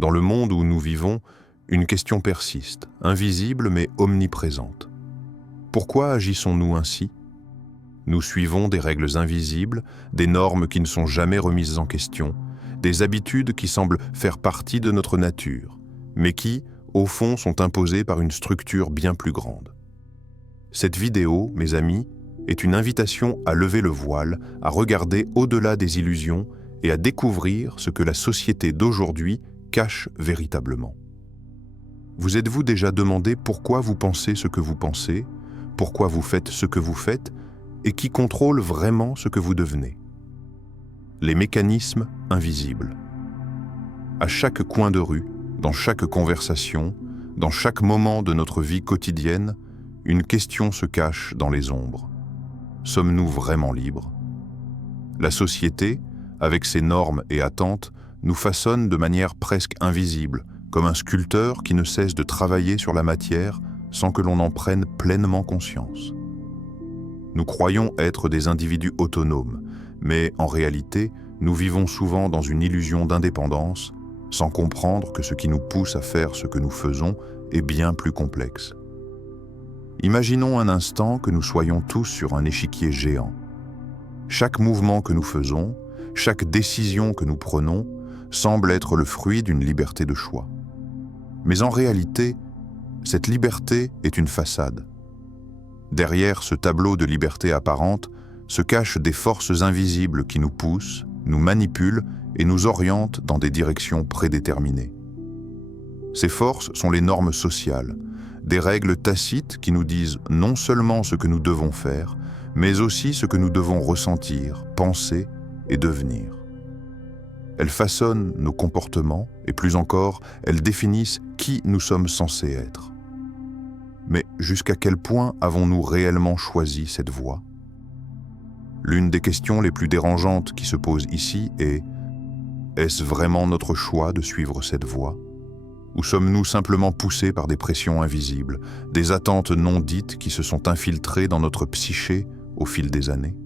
Dans le monde où nous vivons, une question persiste, invisible mais omniprésente. Pourquoi agissons-nous ainsi? Nous suivons des règles invisibles, des normes qui ne sont jamais remises en question, des habitudes qui semblent faire partie de notre nature, mais qui, au fond, sont imposées par une structure bien plus grande. Cette vidéo, mes amis, est une invitation à lever le voile, à regarder au-delà des illusions et à découvrir ce que la société d'aujourd'hui cache véritablement. Vous êtes-vous déjà demandé pourquoi vous pensez ce que vous pensez, pourquoi vous faites ce que vous faites, et qui contrôle vraiment ce que vous devenez? Les mécanismes invisibles. À chaque coin de rue, dans chaque conversation, dans chaque moment de notre vie quotidienne, une question se cache dans les ombres. Sommes-nous vraiment libres? La société, avec ses normes et attentes, nous façonne de manière presque invisible, comme un sculpteur qui ne cesse de travailler sur la matière sans que l'on en prenne pleinement conscience. Nous croyons être des individus autonomes, mais en réalité, nous vivons souvent dans une illusion d'indépendance, sans comprendre que ce qui nous pousse à faire ce que nous faisons est bien plus complexe. Imaginons un instant que nous soyons tous sur un échiquier géant. Chaque mouvement que nous faisons, chaque décision que nous prenons, semble être le fruit d'une liberté de choix. Mais en réalité, cette liberté est une façade. Derrière ce tableau de liberté apparente se cachent des forces invisibles qui nous poussent, nous manipulent et nous orientent dans des directions prédéterminées. Ces forces sont les normes sociales, des règles tacites qui nous disent non seulement ce que nous devons faire, mais aussi ce que nous devons ressentir, penser et devenir. Elles façonnent nos comportements et plus encore, elles définissent qui nous sommes censés être. Mais jusqu'à quel point avons-nous réellement choisi cette voie? L'une des questions les plus dérangeantes qui se posent ici est: est-ce vraiment notre choix de suivre cette voie? Ou sommes-nous simplement poussés par des pressions invisibles, des attentes non dites qui se sont infiltrées dans notre psyché au fil des années?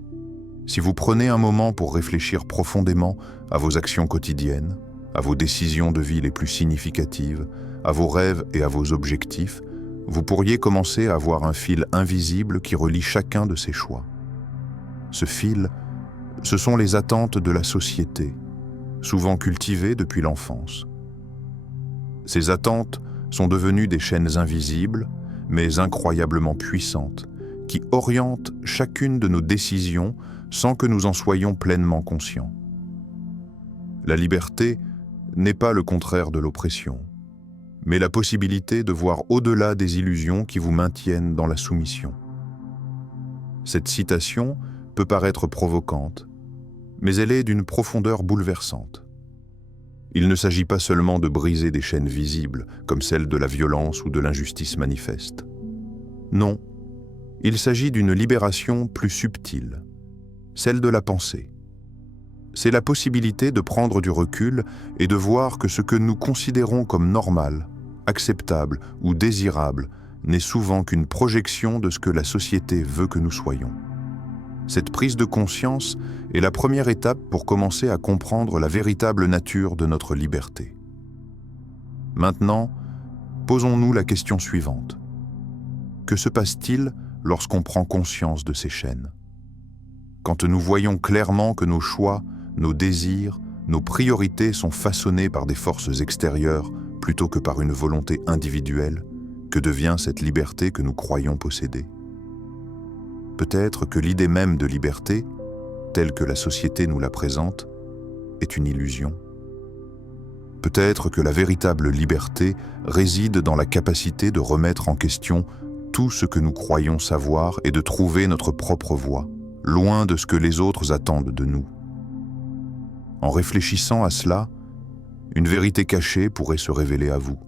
Si vous prenez un moment pour réfléchir profondément à vos actions quotidiennes, à vos décisions de vie les plus significatives, à vos rêves et à vos objectifs, vous pourriez commencer à voir un fil invisible qui relie chacun de ces choix. Ce fil, ce sont les attentes de la société, souvent cultivées depuis l'enfance. Ces attentes sont devenues des chaînes invisibles, mais incroyablement puissantes, qui orientent chacune de nos décisions sans que nous en soyons pleinement conscients. La liberté n'est pas le contraire de l'oppression, mais la possibilité de voir au-delà des illusions qui vous maintiennent dans la soumission. Cette citation peut paraître provocante, mais elle est d'une profondeur bouleversante. Il ne s'agit pas seulement de briser des chaînes visibles, comme celle de la violence ou de l'injustice manifeste. Non, il s'agit d'une libération plus subtile, celle de la pensée. C'est la possibilité de prendre du recul et de voir que ce que nous considérons comme normal, acceptable ou désirable n'est souvent qu'une projection de ce que la société veut que nous soyons. Cette prise de conscience est la première étape pour commencer à comprendre la véritable nature de notre liberté. Maintenant, posons-nous la question suivante. Que se passe-t-il lorsqu'on prend conscience de ces chaînes? Quand nous voyons clairement que nos choix, nos désirs, nos priorités sont façonnés par des forces extérieures plutôt que par une volonté individuelle, que devient cette liberté que nous croyons posséder? Peut-être que l'idée même de liberté, telle que la société nous la présente, est une illusion. Peut-être que la véritable liberté réside dans la capacité de remettre en question tout ce que nous croyons savoir et de trouver notre propre voie, loin de ce que les autres attendent de nous. En réfléchissant à cela, une vérité cachée pourrait se révéler à vous.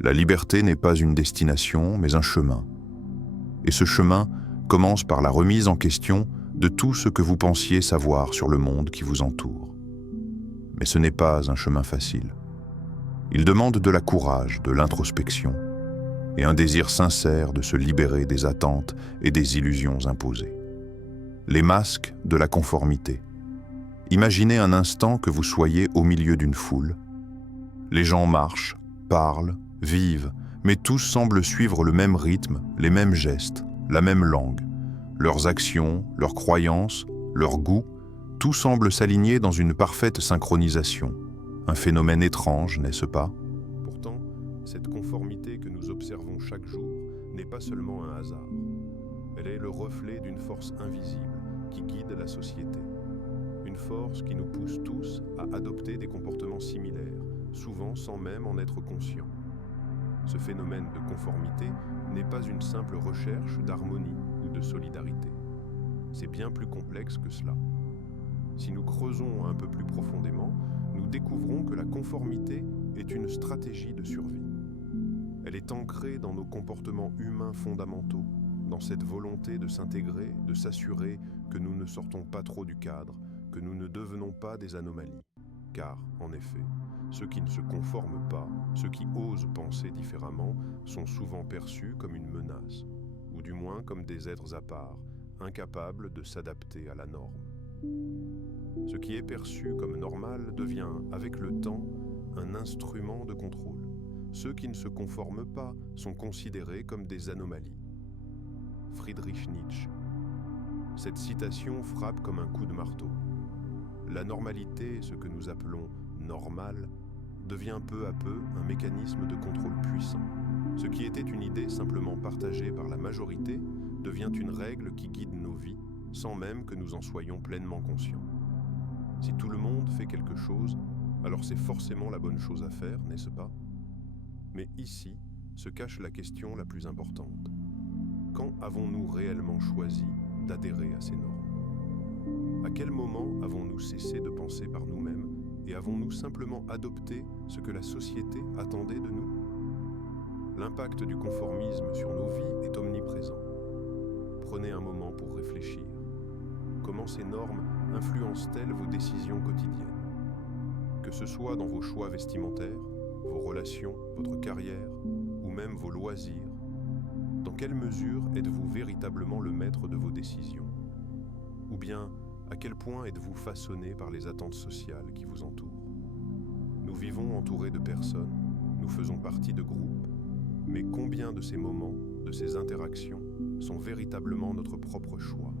La liberté n'est pas une destination, mais un chemin. Et ce chemin commence par la remise en question de tout ce que vous pensiez savoir sur le monde qui vous entoure. Mais ce n'est pas un chemin facile. Il demande de la courage, de l'introspection, et un désir sincère de se libérer des attentes et des illusions imposées. Les masques de la conformité. Imaginez un instant que vous soyez au milieu d'une foule. Les gens marchent, parlent, vivent, mais tous semblent suivre le même rythme, les mêmes gestes, la même langue. Leurs actions, leurs croyances, leurs goûts, tout semble s'aligner dans une parfaite synchronisation. Un phénomène étrange, n'est-ce pas? Pourtant, cette conformité que nous observons chaque jour n'est pas seulement un hasard. Elle est le reflet d'une force invisible qui guide la société. Une force qui nous pousse tous à adopter des comportements similaires, souvent sans même en être conscients. Ce phénomène de conformité n'est pas une simple recherche d'harmonie ou de solidarité. C'est bien plus complexe que cela. Si nous creusons un peu plus profondément, nous découvrons que la conformité est une stratégie de survie. Elle est ancrée dans nos comportements humains fondamentaux, dans cette volonté de s'intégrer, de s'assurer que nous ne sortons pas trop du cadre, que nous ne devenons pas des anomalies. Car, en effet, ceux qui ne se conforment pas, ceux qui osent penser différemment, sont souvent perçus comme une menace, ou du moins comme des êtres à part, incapables de s'adapter à la norme. Ce qui est perçu comme normal devient, avec le temps, un instrument de contrôle. Ceux qui ne se conforment pas sont considérés comme des anomalies. Friedrich Nietzsche. Cette citation frappe comme un coup de marteau. La normalité, ce que nous appelons normal, devient peu à peu un mécanisme de contrôle puissant. Ce qui était une idée simplement partagée par la majorité devient une règle qui guide nos vies, sans même que nous en soyons pleinement conscients. Si tout le monde fait quelque chose, alors c'est forcément la bonne chose à faire, n'est-ce pas? Mais ici se cache la question la plus importante. Quand avons-nous réellement choisi d'adhérer à ces normes? À quel moment avons-nous cessé de penser par nous-mêmes et avons-nous simplement adopté ce que la société attendait de nous? L'impact du conformisme sur nos vies est omniprésent. Prenez un moment pour réfléchir. Comment ces normes influencent-elles vos décisions quotidiennes? Que ce soit dans vos choix vestimentaires, vos relations, votre carrière ou même vos loisirs, dans quelle mesure êtes-vous véritablement le maître de vos décisions? Ou bien, à quel point êtes-vous façonné par les attentes sociales qui vous entourent? Nous vivons entourés de personnes, nous faisons partie de groupes, mais combien de ces moments, de ces interactions, sont véritablement notre propre choix,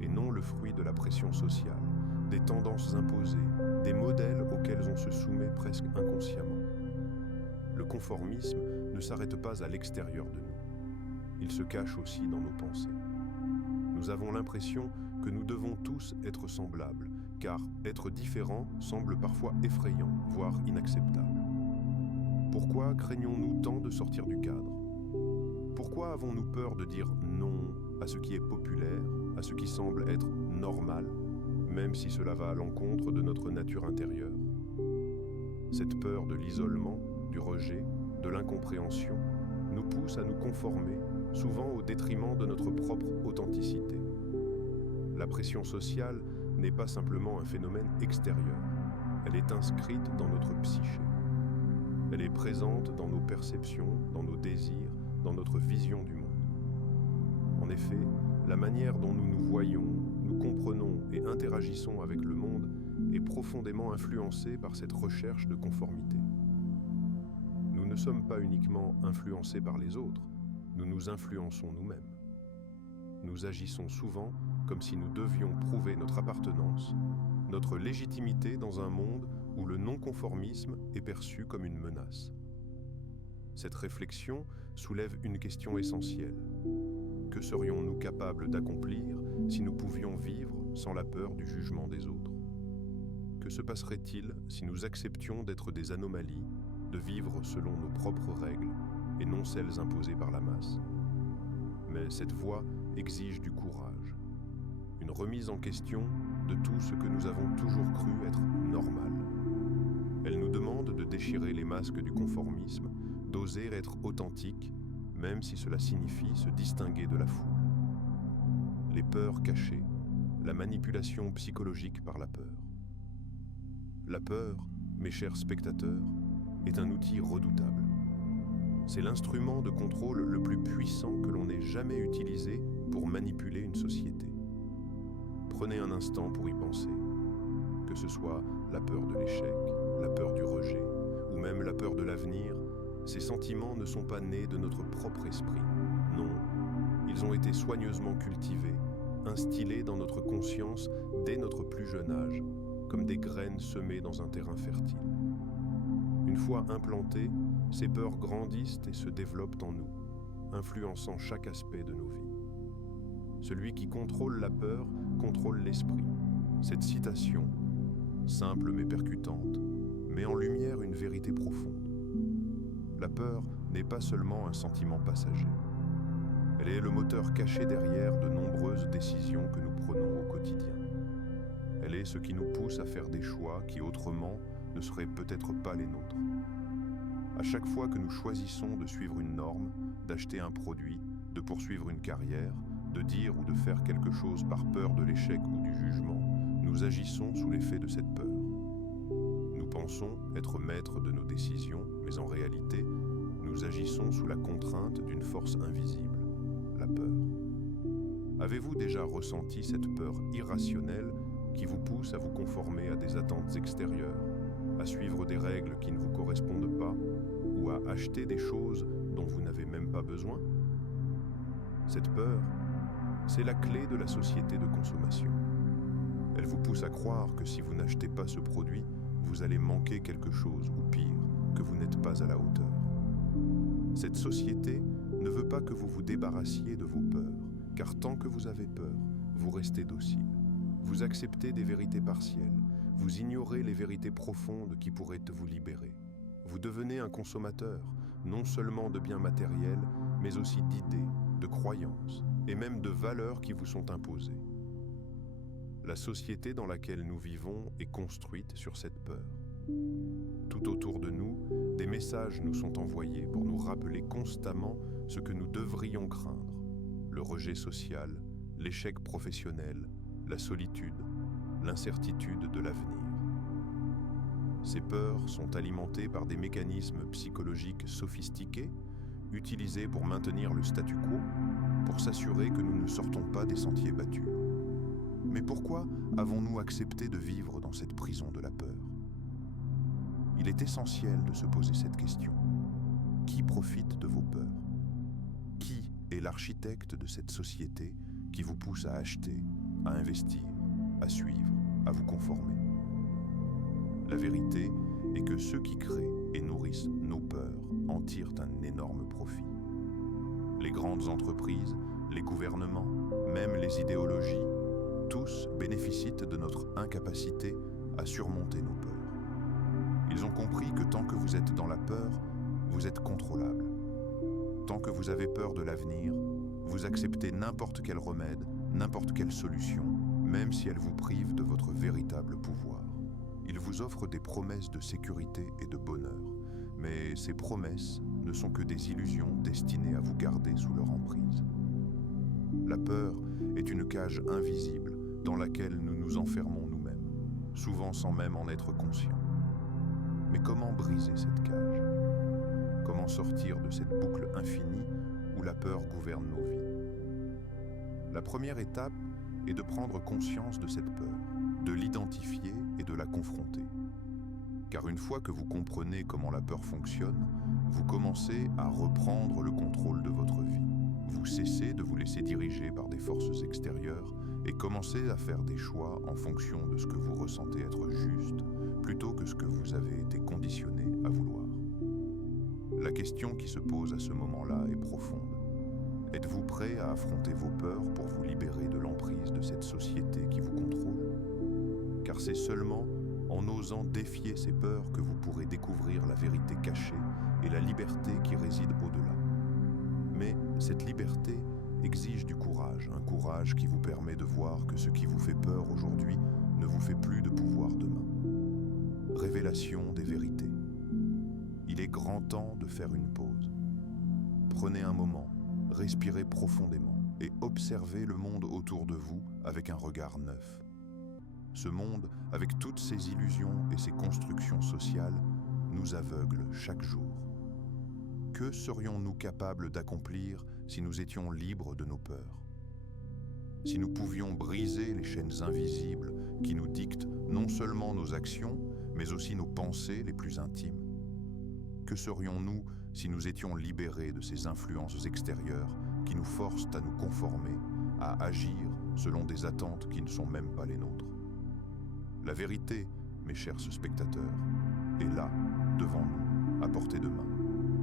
et non le fruit de la pression sociale, des tendances imposées, des modèles auxquels on se soumet presque inconsciemment? Le conformisme ne s'arrête pas à l'extérieur de nous. Il se cache aussi dans nos pensées. Nous avons l'impression que nous devons tous être semblables, car être différent semble parfois effrayant, voire inacceptable. Pourquoi craignons-nous tant de sortir du cadre? Pourquoi avons-nous peur de dire non à ce qui est populaire, à ce qui semble être normal, même si cela va à l'encontre de notre nature intérieure? Cette peur de l'isolement, du rejet, de l'incompréhension, nous pousse à nous conformer, souvent au détriment de notre propre authenticité. La pression sociale n'est pas simplement un phénomène extérieur, elle est inscrite dans notre psyché. Elle est présente dans nos perceptions, dans nos désirs, dans notre vision du monde. En effet, la manière dont nous nous voyons, nous comprenons et interagissons avec le monde est profondément influencée par cette recherche de conformité. Nous ne sommes pas uniquement influencés par les autres, nous nous influençons nous-mêmes. Nous agissons souvent comme si nous devions prouver notre appartenance, notre légitimité dans un monde où le non-conformisme est perçu comme une menace. Cette réflexion soulève une question essentielle. Que serions-nous capables d'accomplir si nous pouvions vivre sans la peur du jugement des autres? Que se passerait-il si nous acceptions d'être des anomalies, de vivre selon nos propres règles et non celles imposées par la masse? Mais cette voie exige du courage, une remise en question de tout ce que nous avons toujours cru être normal. Elle nous demande de déchirer les masques du conformisme, d'oser être authentique, même si cela signifie se distinguer de la foule. Les peurs cachées, la manipulation psychologique par la peur. La peur, mes chers spectateurs, est un outil redoutable. C'est l'instrument de contrôle le plus puissant que l'on ait jamais utilisé pour manipuler une société. Prenez un instant pour y penser. Que ce soit la peur de l'échec, la peur du rejet, ou nous-mêmes la peur de l'avenir, ces sentiments ne sont pas nés de notre propre esprit. Non, ils ont été soigneusement cultivés, instillés dans notre conscience dès notre plus jeune âge, comme des graines semées dans un terrain fertile. Une fois implantées, ces peurs grandissent et se développent en nous, influençant chaque aspect de nos vies. Celui qui contrôle la peur contrôle l'esprit. Cette citation, simple mais percutante, met en lumière une vérité profonde. La peur n'est pas seulement un sentiment passager. Elle est le moteur caché derrière de nombreuses décisions que nous prenons au quotidien. Elle est ce qui nous pousse à faire des choix qui autrement ne seraient peut-être pas les nôtres. À chaque fois que nous choisissons de suivre une norme, d'acheter un produit, de poursuivre une carrière, de dire ou de faire quelque chose par peur de l'échec ou du jugement, nous agissons sous l'effet de cette peur. Nous pensons être maîtres de nos décisions, mais en réalité, nous agissons sous la contrainte d'une force invisible, la peur. Avez-vous déjà ressenti cette peur irrationnelle qui vous pousse à vous conformer à des attentes extérieures, à suivre des règles qui ne vous correspondent pas, ou à acheter des choses dont vous n'avez même pas besoin? Cette peur, c'est la clé de la société de consommation. Elle vous pousse à croire que si vous n'achetez pas ce produit, vous allez manquer quelque chose, ou pire, que vous n'êtes pas à la hauteur. Cette société ne veut pas que vous vous débarrassiez de vos peurs, car tant que vous avez peur, vous restez docile. Vous acceptez des vérités partielles, vous ignorez les vérités profondes qui pourraient vous libérer. Vous devenez un consommateur, non seulement de biens matériels, mais aussi d'idées, de croyances et même de valeurs qui vous sont imposées. La société dans laquelle nous vivons est construite sur cette peur. Tout autour de nous, des messages nous sont envoyés pour nous rappeler constamment ce que nous devrions craindre: le rejet social, l'échec professionnel, la solitude, l'incertitude de l'avenir. Ces peurs sont alimentées par des mécanismes psychologiques sophistiqués, utilisés pour maintenir le statu quo, pour s'assurer que nous ne sortons pas des sentiers battus. Mais pourquoi avons-nous accepté de vivre dans cette prison de la peur? Il est essentiel de se poser cette question. Qui profite de vos peurs? Qui est l'architecte de cette société qui vous pousse à acheter, à investir, à suivre, à vous conformer? La vérité est que ceux qui créent et nourrissent nos peurs en tirent un énorme profit. Les grandes entreprises, les gouvernements, même les idéologies, tous bénéficient de notre incapacité à surmonter nos peurs. Ils ont compris que tant que vous êtes dans la peur, vous êtes contrôlable. Tant que vous avez peur de l'avenir, vous acceptez n'importe quel remède, n'importe quelle solution, même si elle vous prive de votre véritable pouvoir. Ils vous offrent des promesses de sécurité et de bonheur, mais ces promesses ne sont que des illusions destinées à vous garder sous leur emprise. La peur est une cage invisible dans laquelle nous nous enfermons nous-mêmes, souvent sans même en être conscients. Mais comment briser cette cage? Comment sortir de cette boucle infinie où la peur gouverne nos vies? La première étape est de prendre conscience de cette peur, de l'identifier et de la confronter. Car une fois que vous comprenez comment la peur fonctionne, vous commencez à reprendre le contrôle de votre vie. Vous cessez de vous laisser diriger par des forces extérieures et commencez à faire des choix en fonction de ce que vous ressentez être juste, plutôt que ce que vous avez été conditionné à vouloir. La question qui se pose à ce moment-là est profonde. Êtes-vous prêt à affronter vos peurs pour vous libérer de l'emprise de cette société qui vous contrôle? Car c'est seulement en osant défier ces peurs que vous pourrez découvrir la vérité cachée et la liberté qui réside au-delà. Mais cette liberté exige du courage, un courage qui vous permet de voir que ce qui vous fait peur aujourd'hui ne vous fait plus de pouvoir demain. Révélation des vérités. Il est grand temps de faire une pause. Prenez un moment, respirez profondément et observez le monde autour de vous avec un regard neuf. Ce monde, avec toutes ses illusions et ses constructions sociales, nous aveugle chaque jour. Que serions-nous capables d'accomplir si nous étions libres de nos peurs? Si nous pouvions briser les chaînes invisibles qui nous dictent non seulement nos actions, mais aussi nos pensées les plus intimes? que serions-nous si nous étions libérés de ces influences extérieures qui nous forcent à nous conformer, à agir selon des attentes qui ne sont même pas les nôtres? La vérité, mes chers spectateurs, est là, devant nous, à portée de main.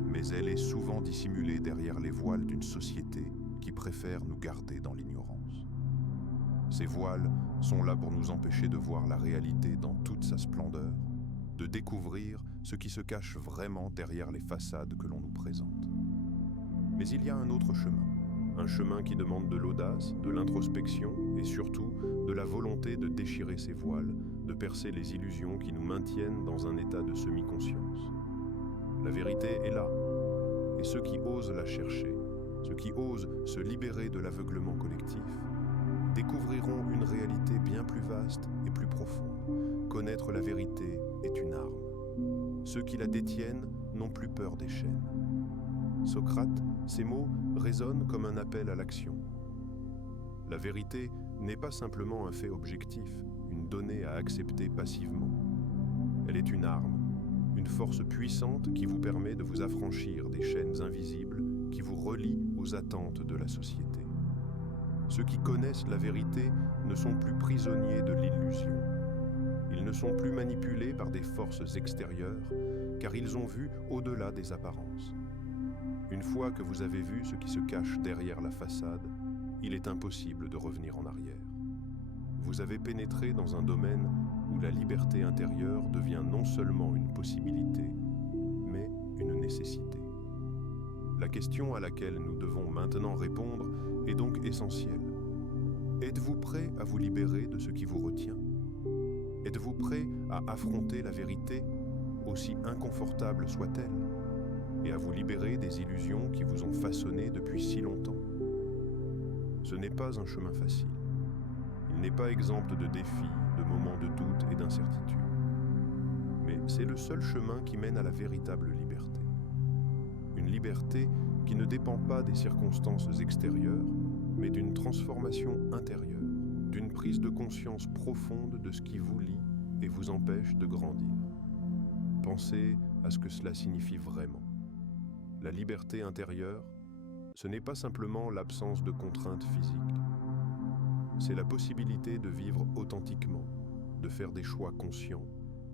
Mais elle est souvent dissimulée derrière les voiles d'une société qui préfère nous garder dans l'ignorance. Ces voiles sont là pour nous empêcher de voir la réalité dans toute sa splendeur, de découvrir ce qui se cache vraiment derrière les façades que l'on nous présente. Mais il y a un autre chemin qui demande de l'audace, de l'introspection et surtout de la volonté de déchirer ces voiles, de percer les illusions qui nous maintiennent dans un état de semi-conscience. La vérité est là, et ceux qui osent la chercher, ceux qui osent se libérer de l'aveuglement collectif, découvriront une réalité bien plus vaste et plus profonde. Connaître la vérité est une arme. Ceux qui la détiennent n'ont plus peur des chaînes. Socrate, ces mots résonnent comme un appel à l'action. La vérité n'est pas simplement un fait objectif, une donnée à accepter passivement. Elle est une arme, une force puissante qui vous permet de vous affranchir des chaînes invisibles qui vous relient aux attentes de la société. Ceux qui connaissent la vérité ne sont plus prisonniers de l'illusion. Ils ne sont plus manipulés par des forces extérieures, car ils ont vu au-delà des apparences. Une fois que vous avez vu ce qui se cache derrière la façade, il est impossible de revenir en arrière. Vous avez pénétré dans un domaine où la liberté intérieure devient non seulement une possibilité, mais une nécessité. La question à laquelle nous devons maintenant répondre est donc essentielle. Êtes-vous prêt à vous libérer de ce qui vous retient? Êtes-vous prêt à affronter la vérité, aussi inconfortable soit-elle, et à vous libérer des illusions qui vous ont façonné depuis si longtemps? Ce n'est pas un chemin facile. Il n'est pas exempt de défis, de moments de doute et d'incertitude. Mais c'est le seul chemin qui mène à la véritable liberté. Une liberté qui ne dépend pas des circonstances extérieures, mais d'une transformation intérieure, d'une prise de conscience profonde de ce qui vous lie et vous empêche de grandir. Pensez à ce que cela signifie vraiment. La liberté intérieure, ce n'est pas simplement l'absence de contraintes physiques. C'est la possibilité de vivre authentiquement, de faire des choix conscients,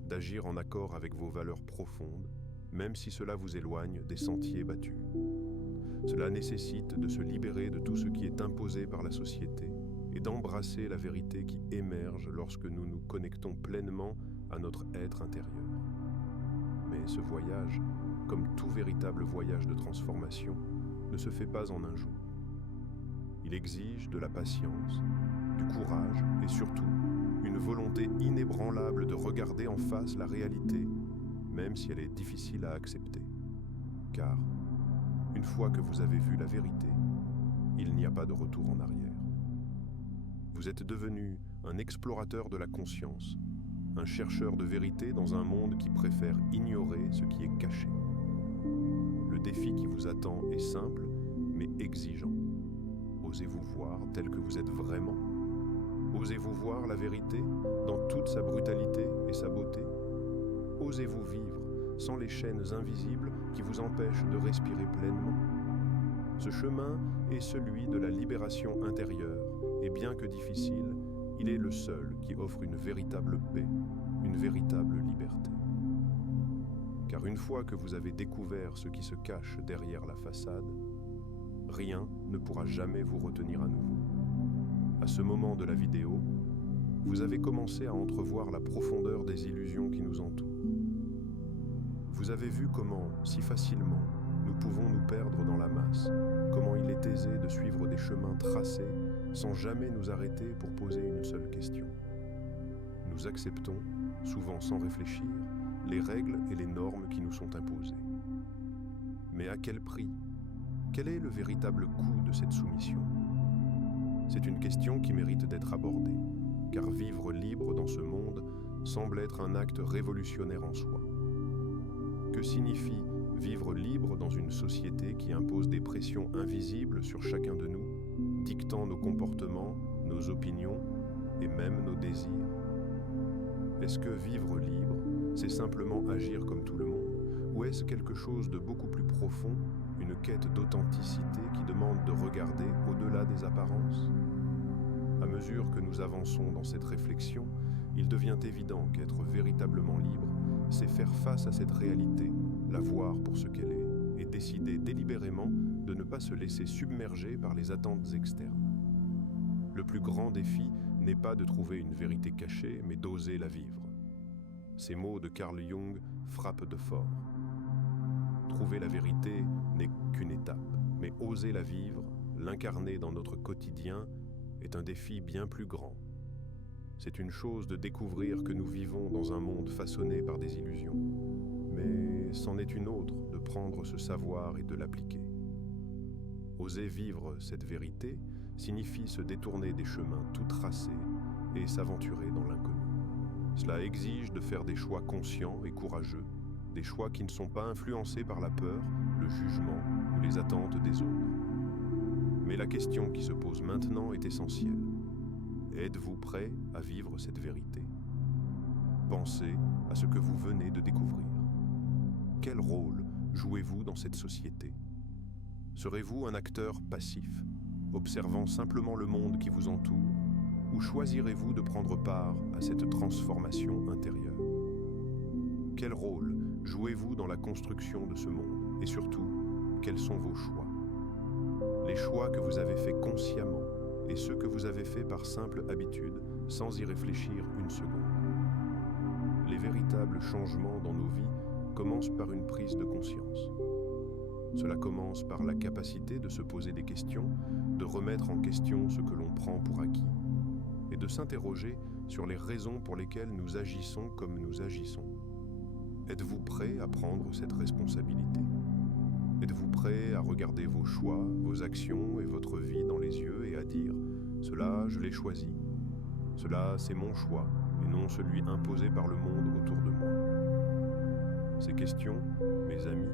d'agir en accord avec vos valeurs profondes, même si cela vous éloigne des sentiers battus. Cela nécessite de se libérer de tout ce qui est imposé par la société et d'embrasser la vérité qui émerge lorsque nous nous connectons pleinement à notre être intérieur. Mais ce voyage, comme tout véritable voyage de transformation, ne se fait pas en un jour. Il exige de la patience, du courage et surtout une volonté inébranlable de regarder en face la réalité, même si elle est difficile à accepter. Car, une fois que vous avez vu la vérité, il n'y a pas de retour en arrière. Vous êtes devenu un explorateur de la conscience, un chercheur de vérité dans un monde qui préfère ignorer ce qui est caché. Le défi qui vous attend est simple, mais exigeant. Osez-vous voir tel que vous êtes vraiment? Osez-vous voir la vérité dans toute sa brutalité et sa beauté? Osez-vous vivre sans les chaînes invisibles qui vous empêchent de respirer pleinement? Ce chemin est celui de la libération intérieure, et bien que difficile, il est le seul qui offre une véritable paix, une véritable liberté. Car une fois que vous avez découvert ce qui se cache derrière la façade, rien ne pourra jamais vous retenir à nouveau. À ce moment de la vidéo, vous avez commencé à entrevoir la profondeur des illusions qui nous entourent. Vous avez vu comment, si facilement, nous pouvons nous perdre dans la masse, comment il est aisé de suivre des chemins tracés sans jamais nous arrêter pour poser une seule question. Nous acceptons, souvent sans réfléchir, les règles et les normes qui nous sont imposées. Mais à quel prix? Quel est le véritable coût de cette soumission? C'est une question qui mérite d'être abordée, car vivre libre dans ce monde semble être un acte révolutionnaire en soi. Que signifie vivre libre dans une société qui impose des pressions invisibles sur chacun de nous, dictant nos comportements, nos opinions et même nos désirs? Est-ce que vivre libre, c'est simplement agir comme tout le monde, Ou est-ce quelque chose de beaucoup plus profond, une quête d'authenticité qui demande de regarder au-delà des apparences? À mesure que nous avançons dans cette réflexion, il devient évident qu'être véritablement libre, c'est faire face à cette réalité, la voir pour ce qu'elle est, et décider délibérément de ne pas se laisser submerger par les attentes externes. Le plus grand défi n'est pas de trouver une vérité cachée, mais d'oser la vivre. Ces mots de Carl Jung frappent de fort. Trouver la vérité n'est qu'une étape, mais oser la vivre, l'incarner dans notre quotidien, est un défi bien plus grand. C'est une chose de découvrir que nous vivons dans un monde façonné par des illusions, mais c'en est une autre de prendre ce savoir et de l'appliquer. Oser vivre cette vérité signifie se détourner des chemins tout tracés et s'aventurer dans l'inconnu. Cela exige de faire des choix conscients et courageux, des choix qui ne sont pas influencés par la peur, le jugement ou les attentes des autres. Mais la question qui se pose maintenant est essentielle. Êtes-vous prêt à vivre cette vérité? Pensez à ce que vous venez de découvrir. Quel rôle jouez-vous dans cette société? Serez-vous un acteur passif, observant simplement le monde qui vous entoure, ou choisirez-vous de prendre part à cette transformation intérieure? Quel rôle jouez-vous dans la construction de ce monde? Et surtout, quels sont vos choix? Les choix que vous avez faits consciemment et ceux que vous avez faits par simple habitude, sans y réfléchir une seconde. Les véritables changements dans nos vies commencent par une prise de conscience. Cela commence par la capacité de se poser des questions, de remettre en question ce que l'on prend pour acquis, et de s'interroger sur les raisons pour lesquelles nous agissons comme nous agissons. Êtes-vous prêt à prendre cette responsabilité? Êtes-vous prêt à regarder vos choix, vos actions et votre vie dans les yeux et à dire « Cela, je l'ai choisi. Cela, c'est mon choix et non celui imposé par le monde autour de moi. » Ces questions, mes amis,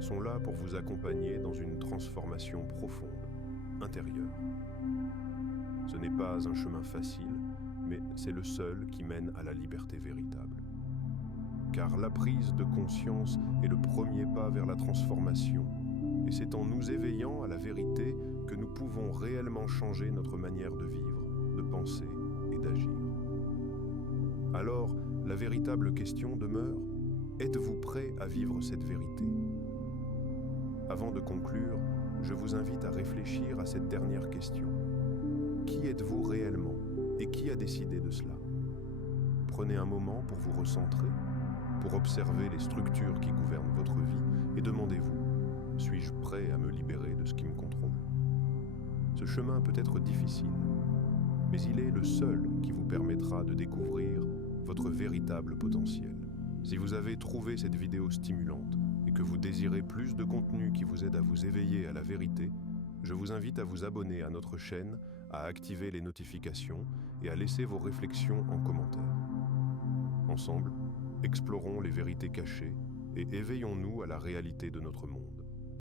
sont là pour vous accompagner dans une transformation profonde, intérieure. Ce n'est pas un chemin facile, mais c'est le seul qui mène à la liberté véritable. Car la prise de conscience est le premier pas vers la transformation, et c'est en nous éveillant à la vérité que nous pouvons réellement changer notre manière de vivre, de penser et d'agir. Alors, la véritable question demeure, êtes-vous prêt à vivre cette vérité? Avant de conclure, je vous invite à réfléchir à cette dernière question. Qui êtes-vous réellement et qui a décidé de cela? Prenez un moment pour vous recentrer, pour observer les structures qui gouvernent votre vie et demandez-vous, suis-je prêt à me libérer de ce qui me contrôle? Ce chemin peut être difficile, mais il est le seul qui vous permettra de découvrir votre véritable potentiel. Si vous avez trouvé cette vidéo stimulante et que vous désirez plus de contenu qui vous aide à vous éveiller à la vérité, je vous invite à vous abonner à notre chaîne, à activer les notifications et à laisser vos réflexions en commentaire. Ensemble, explorons les vérités cachées et éveillons-nous à la réalité de notre monde.